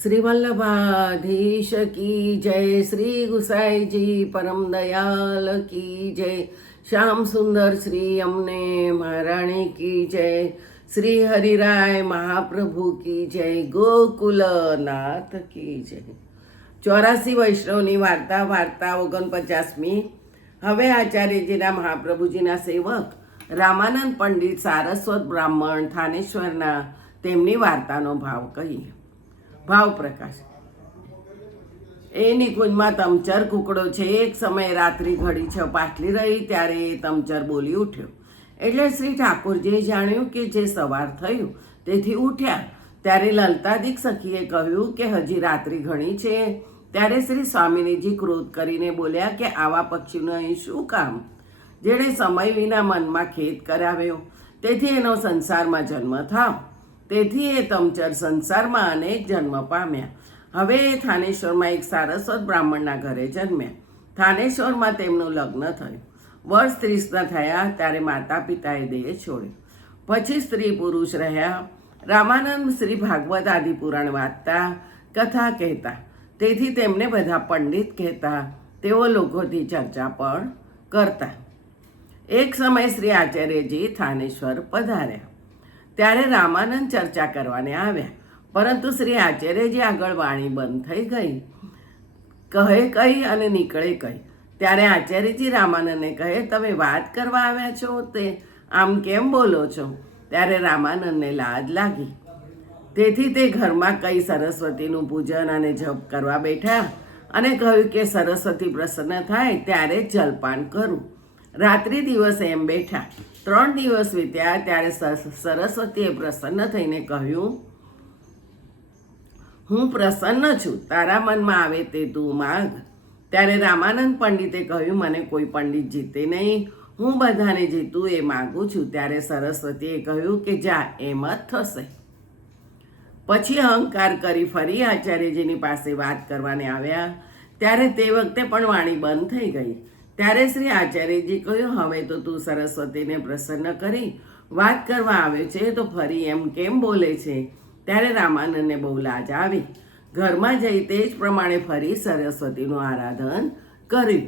श्री वल्लभाधीश की जय, श्री गुसाई जी परम दयाल की जय, श्याम सुंदर श्री अमने महाराणी की जय, श्री हरिराय महाप्रभु की जय, गोकुलनाथ की जय। 84 વૈષ્ણવની વાર્તા 49મી। હવે આચાર્યજીના મહાપ્રભુજીના સેવક રામાનંદ પંડિત સારસ્વત બ્રાહ્મણ થાનેશ્વરના તેમની વાર્તાનો ભાવ કહીએ। ભાવ પ્રકાશ। એ નિકુંજમાં તમચર કુકડો છે। એક સમયે રાત્રિ ઘડી 6 પાટલી રહી ત્યારે એ તમચર બોલી ઉઠ્યો। એટલે શ્રી ઠાકોરજીએ જાણ્યું કે જે સવાર થયું તેથી ઉઠ્યા। ત્યારે લલતાદિક સખીએ કહ્યું કે હજી રાત્રિ ઘણી છે। ત્યારે શ્રી સ્વામિનીજી ક્રોધ કરીને બોલ્યા કે આવા પક્ષીનું અહીં શું કામ, જેણે સમય વિના મનમાં ખેદ કરાવ્યો, તેથી એનો સંસારમાં જન્મ થાવ। તેથી એ તમચર સંસારમાં અનેક જન્મ પામ્યા। હવે એ થાનેશ્વરમાં એક સારસ્વત બ્રાહ્મણના ઘરે જન્મ્યા। થાનેશ્વરમાં તેમનું લગ્ન થયું। વર્ષ 30ના થયા ત્યારે માતા પિતાએ દેહ છોડ્યો। પછી સ્ત્રી પુરુષ રહ્યા। રામાનંદ શ્રી ભાગવત આદિ પુરાણ વાંચતા, કથા કહેતા, તેથી તેમને બધા પંડિત કહેતા। તેઓ લોકોથી ચર્ચા પણ કરતા। એક સમય શ્રી આચાર્યજી થાનેશ્વર પધાર્યા। ત્યારે રામાનંદ ચર્ચા કરવાને આવ્યા, પરંતુ શ્રી આચાર્યજી આગળ વાણી બંધ થઈ ગઈ। કહે કઈ અને નીકળે કઈ। ત્યારે આચાર્યજી રામાનંદને કહે, તમે વાત કરવા આવ્યા છો તે આમ કેમ બોલો છો? ત્યારે રામાનંદને લાજ લાગી। તેથી તે ઘરમાં કઈ સરસ્વતીનું પૂજન અને જપ કરવા બેઠા અને કહ્યું કે સરસ્વતી પ્રસન્ન થાય ત્યારે જ જલપાન કરું। રાત્રિ દિવસ એમ બેઠા। 3 દિવસ વીત્યા ત્યારે સરસ્વતીએ પ્રસન્ન થઈને કહ્યું, હું પ્રસન્ન છું, તારા મનમાં આવે તે તું માગ। ત્યારે રામાનંદ પંડિતે કહ્યું, મને કોઈ પંડિત જીતે નહીં, હું બધાને જીતું એ માગું છું। ત્યારે સરસ્વતીએ કહ્યું કે જા, એમ જ થશે। પછી અહંકાર કરી ફરી આચાર્યજીની પાસે વાત કરવાને આવ્યા। ત્યારે તે વખતે પણ વાણી બંધ થઈ ગઈ। ત્યારે શ્રી આચાર્યજી કહ્યું, હવે તો તું સરસ્વતીને પ્રસન્ન કરી વાત કરવા આવે છે તો ફરી એમ કેમ બોલે છે? ત્યારે રામાનંદને બહુ લાજ આવી। ઘરમાં જઈ તે જ પ્રમાણે ફરી સરસ્વતીનું આરાધન કર્યું।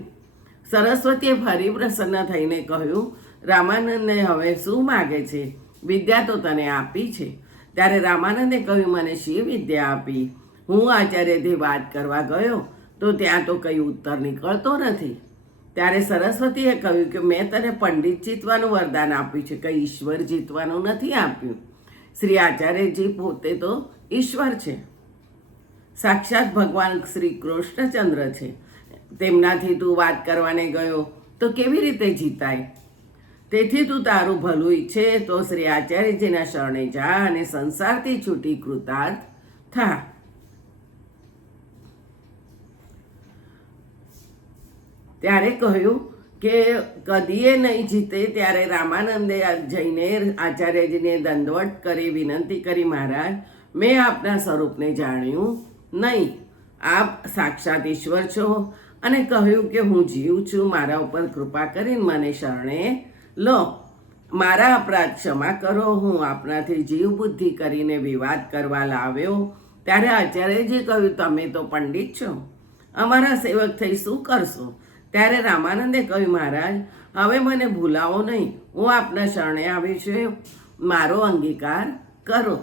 સરસ્વતીએ ફરી પ્રસન્ન થઈને કહ્યું, રામાનંદને હવે શું માગે છે? વિદ્યા તો તને આપી છે। ત્યારે રામાનંદે કહ્યું, મને શી વિદ્યા આપી? હું આચાર્યથી વાત કરવા ગયો તો ત્યાં તો કંઈ ઉત્તર નીકળતો નથી। ત્યારે સરસ્વતીએ કહ્યું કે મેં તને પંડિત જીતવાનું વરદાન આપ્યું છે, કંઈ ઈશ્વર જીતવાનું નથી આપ્યું। શ્રી આચાર્યજી પોતે તો ઈશ્વર છે, સાક્ષાત ભગવાન શ્રી કૃષ્ણચંદ્ર છે। તેમનાથી તું વાત કરવાને ગયો તો કેવી રીતે જીતાય? તેથી તું તારું ભલું ઈચ્છે તો શ્રી આચાર્યજીના શરણે જા અને સંસારથી છૂટી કૃતાર્થ થા। ત્યારે કહ્યું કે કદીએ નહીં જીતે। ત્યારે રામાનંદે જઈને આચાર્યજીને દંડવટ કરી વિનંતી કરી, મહારાજ, મેં આપના સ્વરૂપને જાણ્યું નહીં, આપ સાક્ષાત ઈશ્વર છો। અને કહ્યું કે હું જીવ છું, મારા ઉપર કૃપા કરીને મને શરણે લો, મારા અપરાધ ક્ષમા કરો, હું આપનાથી જીવ બુદ્ધિ કરીને વિવાદ કરવા લાવ્યો। ત્યારે આચાર્યજી કહ્યું, તમે તો પંડિત છો, અમારા સેવક થઈ શું કરશો? ત્યારે રામાનંદે કહ્યું, મહારાજ, હવે મને ભૂલાવો નહીં, હું આપના શરણે આવી છું, મારો અંગીકાર કરો।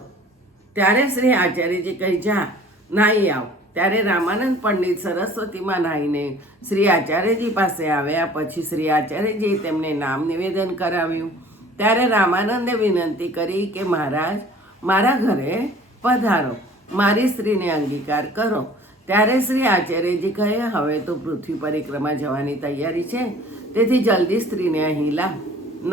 ત્યારે શ્રી આચાર્યજી કહી, જા, નાહી આવ। ત્યારે રામાનંદ પંડિત સરસ્વતીમાં નાહીને શ્રી આચાર્યજી પાસે આવ્યા। પછી શ્રી આચાર્યજીએ તેમને નામ નિવેદન કરાવ્યું। ત્યારે રામાનંદે વિનંતી કરી કે મહારાજ, મારા ઘરે પધારો, મારી સ્ત્રીને અંગીકાર કરો। ત્યારે શ્રી આચાર્યજી કહે, હવે તો પૃથ્વી પરિક્રમા જવાની તૈયારી છે, તેથી જલ્દી સ્ત્રીને અહીં લાવ,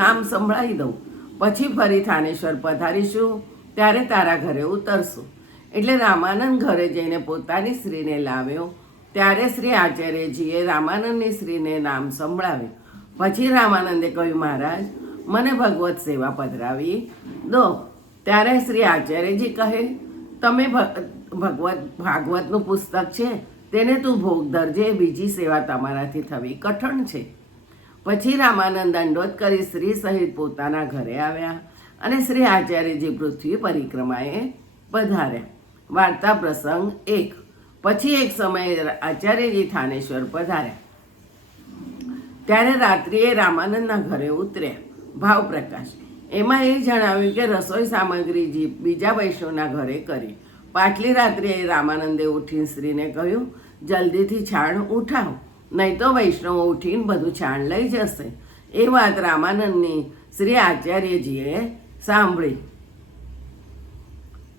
નામ સંભળાવી દઉં, પછી ફરી થાનેશ્વર પધારીશું, ત્યારે તારા ઘરે ઉતરશું। એટલે રામાનંદ ઘરે જઈને પોતાની સ્ત્રીને લાવ્યો। ત્યારે શ્રી આચાર્યજીએ રામાનંદની સ્ત્રીને નામ સંભળાવ્યું। પછી રામાનંદે કહ્યું, મહારાજ, મને ભગવત સેવા પધરાવી દો। ત્યારે શ્રી આચાર્યજી કહે, તમે ભાગવતનું પુસ્તક છે તેને તું ભોગ ધરજે, બીજી સેવા તમારાથી થવી કઠણ છે। પછી રામાનંદ દંડોત કરી સ્ત્રી સહિત પોતાના ઘરે આવ્યા અને શ્રી આચાર્યજી પૃથ્વી પરિક્રમાએ પધાર્યા। વાર્તા પ્રસંગ 1. પછી એક સમયે આચાર્યજી થાનેશ્વર પધાર્યા. ત્યારે રાત્રિએ રામાનંદના ઘરે ઉતર્યા. ભાવપ્રકાશ એમાં એ જણાવ્યું કે રસોઈ સામગ્રી બીજા વૈષ્ણવના ઘરે કરી. પાછલી રાત્રિએ રામાનંદે ઉઠીને સ્ત્રીને કહ્યું, જલ્દીથી છાણ ઉઠાવ, નહીં તો વૈષ્ણવો ઉઠીને બધું છાણ લઈ જશે. એ વાત રામાનંદની શ્રી આચાર્યજીએ સાંભળી.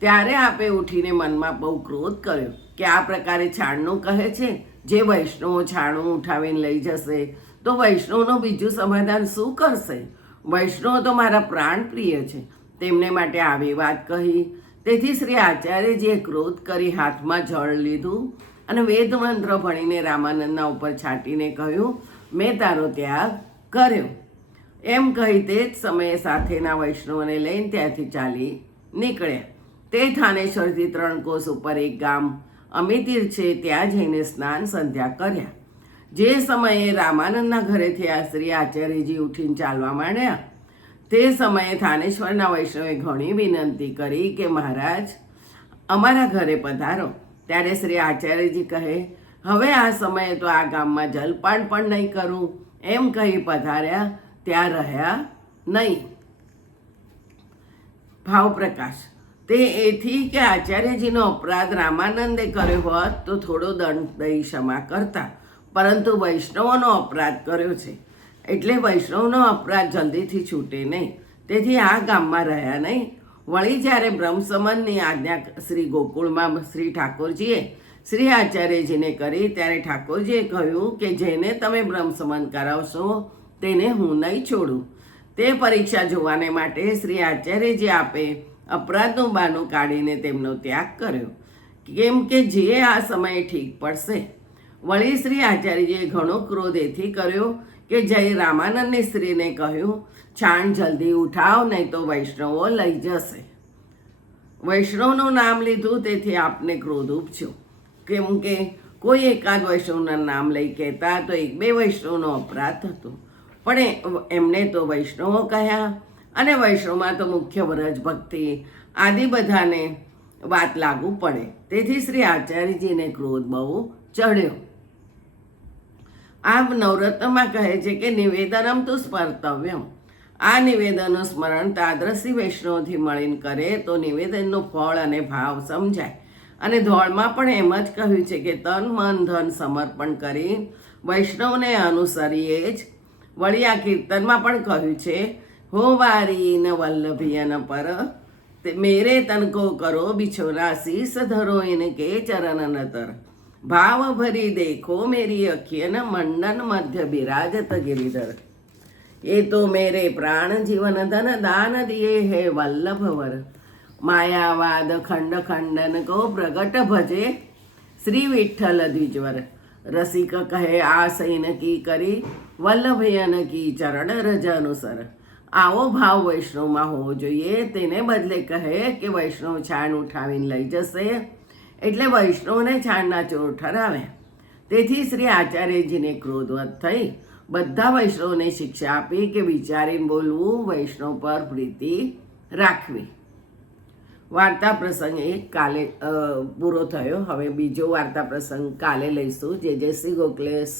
ત્યારે આપે ઉઠીને મનમાં બહુ ક્રોધ કર્યો કે આ પ્રકારે છાણનું કહે છે. જે વૈષ્ણવો છાણું ઉઠાવીને લઈ જશે તો વૈષ્ણવનું બીજું સમાધાન શું કરશે? વૈષ્ણવ તો મારા પ્રાણ પ્રિય છે, તેમને માટે આવી વાત કહી. તેથી શ્રી આચાર્યજીએ ક્રોધ કરી હાથમાં જળ લીધું અને વેદ મંત્ર ભણીને રામાનંદના ઉપર છાંટીને કહ્યું, મેં તારો ત્યાગ કર્યો. એમ કહી તે જ સમયે સાથેના વૈષ્ણવને લઈને ત્યાંથી ચાલી નીકળ્યા. તે થાનેશ્વરથી 3 કોસ ઉપર એક ગામ અમિતીર છે, ત્યાં જઈને સ્નાન સંધ્યા કર્યા. જે સમયે રામાનંદના ઘરેથી આ શ્રી આચાર્યજી ઉઠીને ચાલવા માંડ્યા, તે સમયે થાનેશ્વરના વૈષ્ણવે ઘણી વિનંતી કરી કે મહારાજ અમારા ઘરે પધારો. ત્યારે શ્રી આચાર્યજી કહે, હવે આ સમયે તો આ ગામમાં જલપાન પણ નહીં કરું. એમ કહી પધાર્યા, ત્યાં રહ્યા નહીં. ભાવપ્રકાશ તે એથી કે આચાર્યજીનો અપરાધ રામાનંદે કર્યો હોત તો થોડો દંડ દઈ ક્ષમા કરતા, પરંતુ વૈષ્ણવોનો અપરાધ કર્યો છે એટલે વૈષ્ણવનો અપરાધ જલ્દીથી છૂટે નહીં. તેથી આ ગામમાં રહ્યા નહીં. વળી જ્યારે બ્રહ્મસમનની આજ્ઞા શ્રી ગોકુળમાં શ્રી ઠાકોરજીએ શ્રી આચાર્યજીને કરી, ત્યારે ઠાકોરજીએ કહ્યું કે જેને તમે બ્રહ્મસમન કરાવશો તેને હું નહીં છોડું. તે પરીક્ષા જોવાને માટે શ્રી આચાર્યજી આપે અપરાધનું બહાનું કાઢીને તેમનો ત્યાગ કર્યો, કેમ કે જે આ સમયે ઠીક પડશે. વળી શ્રી આચાર્યજીએ ઘણો ક્રોધ એથી કર્યો કે જય રામાનંદની સ્ત્રીને કહ્યું, છાણ જલ્દી ઉઠાવ, નહીં તો વૈષ્ણવો લઈ જશે. વૈષ્ણવનું નામ લીધું તેથી આપને ક્રોધ ઉપજ્યો, કેમ કે કોઈ એકાદ વૈષ્ણવના નામ લઈ કહેતા તો 1-2 વૈષ્ણવનો અપરાધ થતો, પણ એમને તો વૈષ્ણવો કહ્યા. અને વૈષ્ણવમાં તો મુખ્ય વ્રજ ભક્તિ આદિ બધાને વાત લાગુ પડે. તેથી શ્રી આચાર્યજીને ક્રોધ બહુ ચડ્યો. આ નવરત્નમાં કહે છે કે નિવેદનમ તું સ્મર્તવ્યમ. આ નિવેદનનું સ્મરણ તાદ્રશી વૈષ્ણવથી મળીને કરે તો નિવેદનનું ફળ અને ભાવ સમજાય. અને ધોળમાં પણ એમ જ કહ્યું છે કે તન મન ધન સમર્પણ કરી વૈષ્ણવને અનુસરીએ જ. વળી આ કીર્તનમાં પણ કહ્યું છે, હો વારી ન વલ્લભી ન પર મેરે તનકો કરો બિછોરા શીસ ધરો ઇનકે ચરણ નતર ભાવ ભરી દેખો મેરી અખિયન મંડન મધ્ય બિરાજત गिरिधर ये तो मेरे प्राण जीवन धन दान दिए है वल्लभवर मायावाद खंड खंडन को प्रगट भजे श्री विठ्ठल द्विजवर रसिक कहे आसैन की કરી વલ્લભયન કી ચરણ રજ અનુસર. આવો ભાવ વૈષ્ણવમાં હોવો જોઈએ. તેને બદલે કહે કે વૈષ્ણવ છાણ ઉઠાવીને લઈ જશે એટલે વૈષ્ણવને છાણના ચોર ઠરાવ્યા. તેથી શ્રી આચાર્યજીને ક્રોધવત થઈ બધા વૈષ્ણવને શિક્ષા આપી કે વિચારીને બોલવું, વૈષ્ણવ પર પ્રીતિ રાખવી. વાર્તા પ્રસંગ 1 કાલે પૂરો થયો. હવે બીજો વાર્તા પ્રસંગ કાલે લઈશું. જય શ્રી ગોકલેશ.